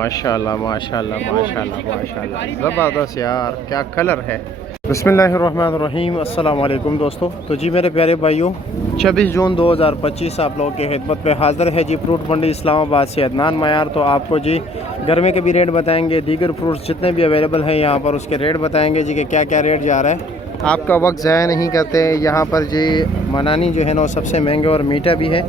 माशाल्लाह माशाल्लाह माशाल्लाह माशाल्लाह ज़बरदस्त यार, क्या कलर है। बिस्मिल्लाहिर्रहमानिर्रहीम, अस्सलाम वालेकुम दोस्तों। तो जी मेरे प्यारे भाइयों, 26 जून 2025 आप लोगों की खिदमत पे हाज़िर है जी फ्रूट मंडी इस्लामाबाद से अदनान मयार। तो आपको जी गर्मी के भी रेट बताएंगे, दीगर फ्रूट्स जितने भी अवेलेबल हैं यहाँ पर उसके रेट बताएंगे जी कि क्या क्या रेट जा रहा है। आपका वक्त ज़ाया नहीं करते। यहाँ पर जी मनानी जो है ना सबसे महंगे और मीठा भी है,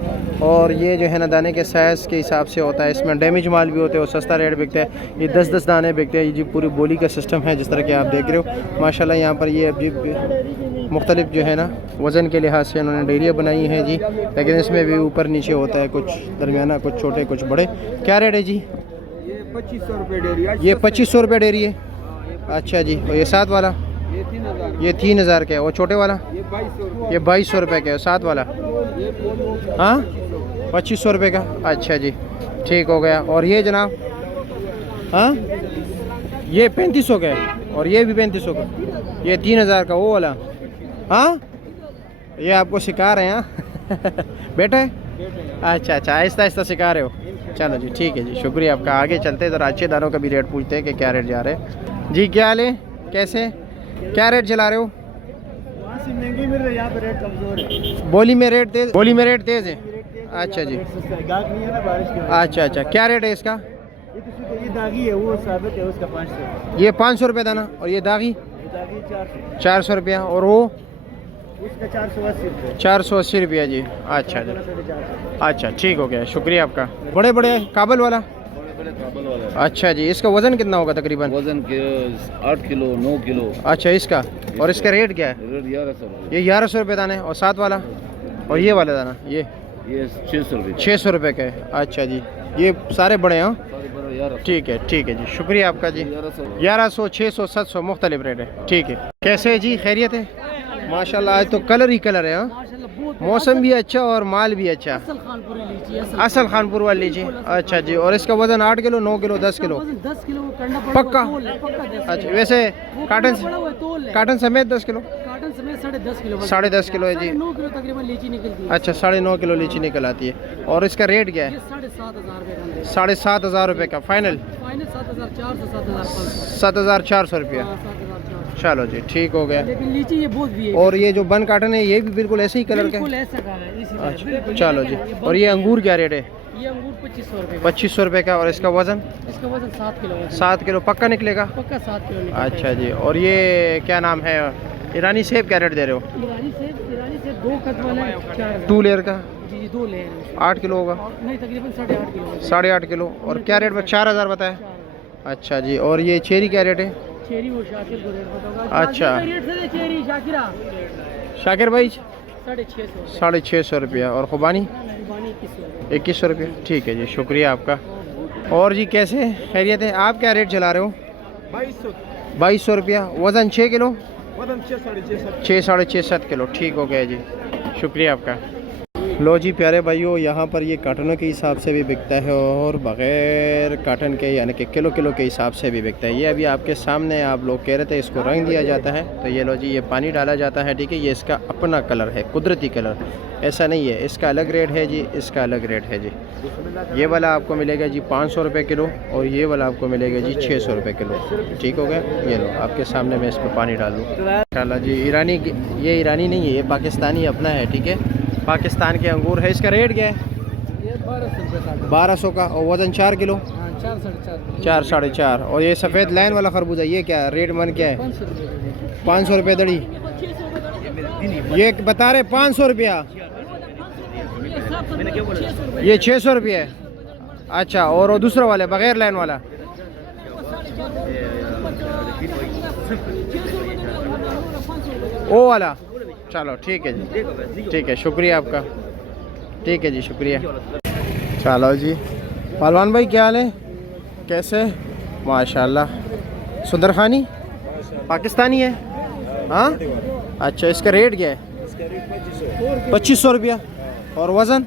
और ये जो है ना दाने के साइज़ के हिसाब से होता है। इसमें डैमेज माल भी होते हैं और सस्ता रेट बिकता है। ये 10-10 दाने बिकते हैं। ये जी पूरी बोली का सिस्टम है जिस तरह के आप देख रहे हो माशाल्लाह। यहाँ पर ये अजीब मुख्तलिफ जो है ना वज़न के लिहाज से उन्होंने डेरियाँ बनाई हैं जी, लेकिन इसमें भी ऊपर नीचे होता है, कुछ दरमियाना कुछ छोटे कुछ बड़े। क्या रेट है जी? ये 2500 रुपये डेरी है। ये 2500 रुपये डेरी है। अच्छा जी। और ये साथ वाला? ये 3000 का है। और छोटे वाला? ये 2200 रुपये का है। साथ वाला? हाँ 2500 रुपये का। अच्छा जी, ठीक हो गया। और ये जनाब? हाँ ये 3500 का है, और ये भी 3500 का। ये 3000 का वो वाला। हाँ ये आपको सिखा रहे हैं? हाँ बेटा है? अच्छा अच्छा, आहिस्ता आहिस्ता सिखा रहे हो। चलो जी ठीक है जी, शुक्रिया आपका। आगे चलते ज़रा अच्छे दानों का भी रेट पूछते हैं कि क्या रेट जा रहे हैं जी। क्या हाल है, कैसे, क्या रेट चला रहे हो? महंगी मिल रही है, यहाँ पे रेट कमजोर है। बोली में रेट तेज? बोली में रेट तेज है। अच्छा जी। अच्छा अच्छा, क्या रेट है इसका? ये दागी है, वो साबित है, उसका 500। ये 500 रुपये दाना। और ये दागी? 400 रुपया। और वो उसका 480 रुपये। 480 रुपया जी। अच्छा जी, अच्छा ठीक हो गया, शुक्रिया आपका। बड़े बड़े काबल वाला? अच्छा जी, इसका वज़न कितना होगा तकरीबन? वजन के 8 किलो 9 किलो। अच्छा इसका, और इसका रेट क्या है? रेट 1100। ये 1100 रुपये दाना है। और साथ वाला? और ये वाला दाना? ये 600 रुपये। 600 रुपये का है। अच्छा जी, ये सारे बड़े हैं। ठीक है ठीक है जी, शुक्रिया आपका जी। 1100 600 700 मुख्तलिफ रेट है। ठीक है, कैसे है जी, खैरियत है? माशाल्लाह आज तो कलर ही कलर है। हाँ मौसम भी अच्छा और माल भी अच्छा। असल खानपुर वाली लीची। अच्छा जी। और इसका वजन 8 किलो 9 किलो 10 किलो? 10 किलो पक्का? अच्छा वैसे काटन समेत 10 किलो? काटन समेत 10.5 किलो। 10.5 किलो है जी। 9 किलो तकरीबन लीची निकलती है। अच्छा 9.5 किलो लीची निकल आती है। और इसका रेट क्या है? 7,500 रुपये का फाइनल? 7,400 रुपया। चलो जी ठीक हो गया। लेकिन लीची ये बहुत भी है। और ये जो बन काटन है ये भी बिल्कुल ऐसे ही कलर का है? अच्छा चलो जी। और ये अंगूर क्या रेट है? ये अंगूर 2500 रुपये। 2500 रुपये का। और इसका वजन? इसका वजन 7 किलो। 7 किलो पक्का निकलेगा? पक्का 7 किलो। अच्छा जी। और ये क्या नाम है, ईरानी सेब क्या रेट दे रहे हो? ईरानी सेब 2 कद वाला है। 2 लेयर का? जी 2 लेयर। 8 किलो होगा? नहीं तकरीबन 8.5 किलो। 8.5 किलो। और क्या रेट में? 4000 बताया। अच्छा जी। और ये चेरी क्या रेट है? चेरी वो शाकिर को रेट बताऊंगा। अच्छा चेरी शाकिरा शाकिर भाई 650। 650 रुपया। और खुबानी? 2100 रुपया। ठीक है जी, शुक्रिया आपका। और जी कैसे खैरियत है? आप क्या रेट चला रहे हो? 2200 रुपया। वज़न 6 किलो? वजन 6 साढ़े 6 7 किलो। ठीक हो गया जी, शुक्रिया आपका। लो जी प्यारे भाइयों, यहाँ पर ये कार्टनों के हिसाब से भी बिकता है और बग़ैर कार्टन के यानी कि किलो किलो के हिसाब से भी बिकता है। ये अभी आपके सामने आप लोग कह रहे थे इसको रंग दिया जाता है, तो ये लो जी ये पानी डाला जाता है। ठीक है, ये इसका अपना कलर है, कुदरती कलर, ऐसा नहीं है। इसका अलग रेट है जी, इसका अलग रेट है जी। ये वाला आपको मिलेगा जी 500 रुपये किलो, और ये वाला आपको मिलेगा जी 600 रुपये किलो। ठीक हो गया। ये लो आपके सामने मैं इस पर पानी डाल दूँ। चला जी ईरानी, ये ईरानी नहीं है, ये पाकिस्तानी अपना है। ठीक है, पाकिस्तान के अंगूर है। इसका रेट क्या है? ये 1200 का। और वज़न 4 किलो? 4 साढ़े 4। और ये सफ़ेद लाइन वाला खरबूजा ये क्या रेट मन क्या है? 500 रुपये दड़ी। ये बता रहे 500 रुपया, ये 600 रुपये है। अच्छा, और वो दूसरा वाला बग़ैर लाइन वाला? वो वाला? चलो ठीक है जी, ठीक है, शुक्रिया आपका। ठीक है जी, शुक्रिया। चलो जी पहलवान भाई क्या हाल है, कैसे? माशाल्लाह। सुंदर खानी पाकिस्तानी है? हाँ अच्छा, इसका रेट क्या है? 2500 रुपया। और वज़न?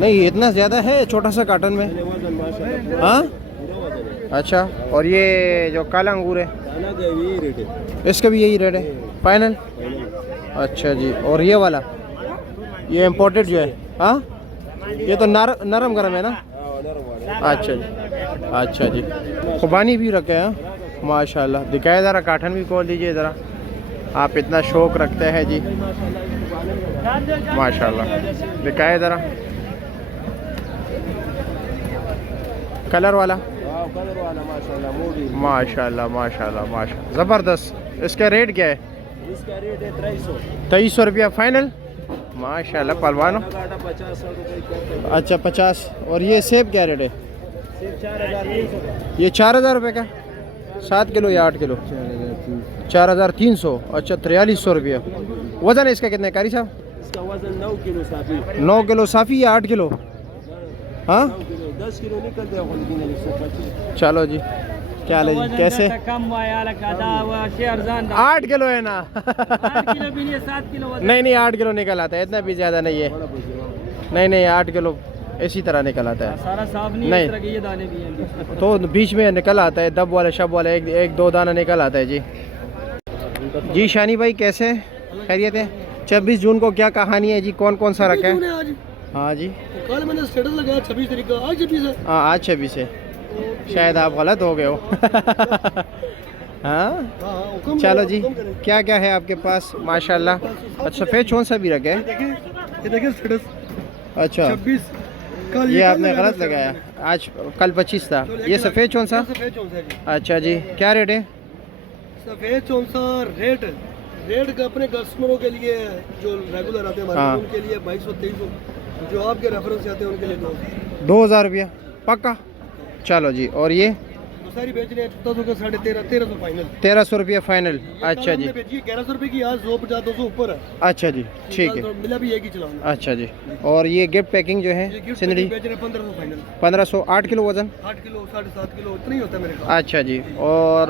नहीं इतना ज़्यादा है, छोटा सा कार्टन में। हाँ अच्छा। और ये जो काला अंगूर है इसका भी यही रेट है फाइनल? अच्छा जी। और ये वाला, ये इम्पोर्टेड जो है? हाँ ये तो नरम गरम है ना? अच्छा जी, अच्छा जी। खुबानी भी रखे हैं माशाल्लाह। दिखाए ज़रा, काठन भी खोल दीजिए ज़रा, आप इतना शौक़ रखते हैं जी माशाल्लाह। दिखाए ज़रा, कलर वाला माशाल्लाह माशाल्लाह माशाल्लाह ज़बरदस्त। इसका रेट क्या है? इसका रेट है 2300 रुपया फाइनल माशाल्लाह पहलवानों। 50 अच्छा 50। और ये सेब क्या रेट है? 4,300 ये 4000 रुपये का 7 किलो या 8 किलो? 4300। अच्छा 4300 रुपया। वज़न है इसका कितने कारी साहब? इसका वजन 9 किलो साफी 9 किलो साफ़ी या 8 किलो? हाँ 10 किलो निकलते हैं 125। चलो जी, क्या ले जी कैसे? 8 किलो है ना? 8 किलो भी नहीं, 7 किलो वजन। नहीं नहीं 8 किलो निकल आता है, इतना भी ज़्यादा नहीं है। नहीं नहीं 8 किलो इसी तरह निकल आता है। सारा साफ नहीं, नहीं। इस तरह के ये दाने भी हैं। तो बीच में निकल आता है, दब वाला शब वाला एक दो दाना निकल आता है जी। जी शानी भाई कैसे खैरियत है? 26 जून को क्या कहानी है जी? कौन कौन सा रखा है? आज हाँ जी, कल मैंने स्टेटस लगाया 26 तारीख का, आज 26 है। हाँ आज 26 है, शायद आप गलत हो गए हो। हाँ हुक्म चलो करें, जी, हुक्म करें। क्या क्या है आपके पास माशाल्लाह? अच्छा सफ़ेद कौन सा भी रखे है? ये देखिए स्टेटस अच्छा 26 कल ये कल आपने लगाया गलत था लगाया, आज कल 25 था। ये सफ़ेद कौन सा? सफेद चौंसा जी, अच्छा जी, क्या रेट है? सफेद चौंसा रेट का अपने कस्टमरों के लिए जो रेगुलर आते हैं हाँ। हमारे उनके लिए 2200-2300, जो आपके रेफरेंस से आते हैं उनके लिए 2000। 2000 रुपया पक्का? चलो जी। और ये तो सारी बेच रहे हैं 1400 का 1350 फाइनल। 1300 रुपया फाइनल। अच्छा जी, 1100 रुपये की, आज 150-200 ऊपर है। अच्छा जी ठीक है। तो मिला भी एक ही चलाऊंगा। अच्छा जी। और ये गिफ्ट पैकिंग जो है ये गिफ्ट सिंदड़ी बेच रहे हैं 1500 फाइनल। 1500, 8 किलो वज़न? 8 किलो 7.5 किलो इतना ही होता है मेरे पास। अच्छा जी। और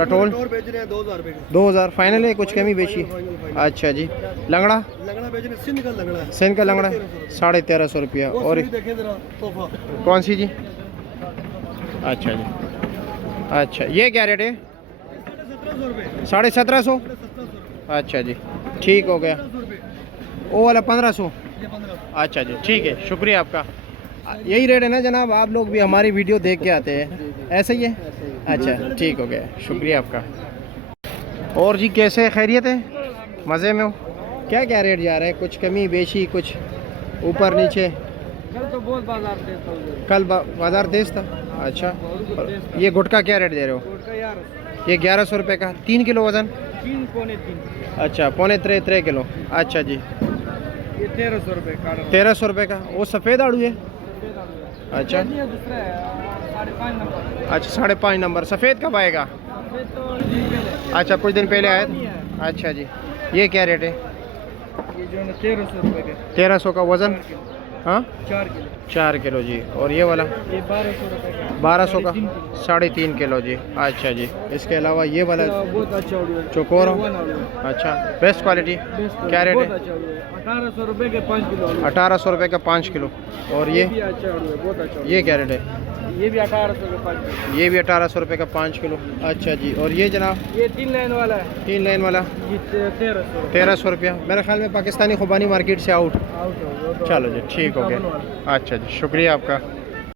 रटोल और बेच रहे हैं 2000 रुपये का 2000 फाइनल है, कुछ कमी बेची? फाइनल। अच्छा जी। लंगड़ा लगना बेच रहे हैं, सिंध का लगना है। सेन का लंगड़ा 1350 रुपया। वो और सुई देखें जरा तोहफा कौन सी जी? अच्छा जी। अच्छा ये क्या रेट है? 1700 रुपये 1750। अच्छा जी ठीक हो गया। 1700 रुपये वो वाला 1500। ये 1500। अच्छा जी ठीक है, शुक्रिया आपका। यही रेट है ना जनाब? आप लोग भी हमारी वीडियो देख के आते हैं, ऐसा ही है? अच्छा ठीक हो गया, शुक्रिया आपका। और जी कैसे खैरियत है? मज़े में हो? क्या क्या रेट जा रहे हैं? कुछ कमी बेची, कुछ ऊपर नीचे? कल तो बहुत बाजार तेज था उधर। कल बाज़ार तेज़ था। अच्छा और ये गुटखा क्या रेट दे रहे हो? कोट का यार ये 1100 रुपये का 3 किलो वज़न? 3 पौने 3, अच्छा 3.5 किलो। अच्छा जी ये 1300 रुपये का। 1300 रुपये का। वो सफ़ेद आड़ू है? अच्छा ये दूसरा है 5.5 नंबर। अच्छा 5.5 नंबर। सफ़ेद कब आएगा? ये तो दिन पहले अच्छा कुछ दिन पहले आया था। अच्छा जी। ये क्या रेट है? ये जो है 1300 रुपये के 1300 का वज़न? हाँ 4 किलो। 4 किलो जी। और ये वाला? ये 1200 रुपये का 1200 का 3.5 3.5 किलो जी। अच्छा जी। इसके अलावा ये वाला बहुत अच्छा ऑर्डर है। चोकोर? वन ऑर्डर है। अच्छा बेस्ट क्वालिटी क्या रेट बहुत है? अच्छा ऑर्डर है। 1800 रुपये के 5 किलो ऑर्डर है। 1800 रुपये का 5 किलो। और ये भी अच्छा ऑर्डर है, बहुत अच्छा ऑर्डर ये क्या रेट है? है। ये भी 1800 के 5 किलो। ये भी 1800 रुपये का 5 किलो। अच्छा जी। और ये जनाब ये 3 लाइन वाला है, 3 लाइन वाला ये 1300 1300 रुपया। मेरे ख्याल में पाकिस्तानी खुबानी मार्केट से आउट। आउट हो गया। चलो जी ठीक हो गया। अच्छा जी शुक्रिया आपका।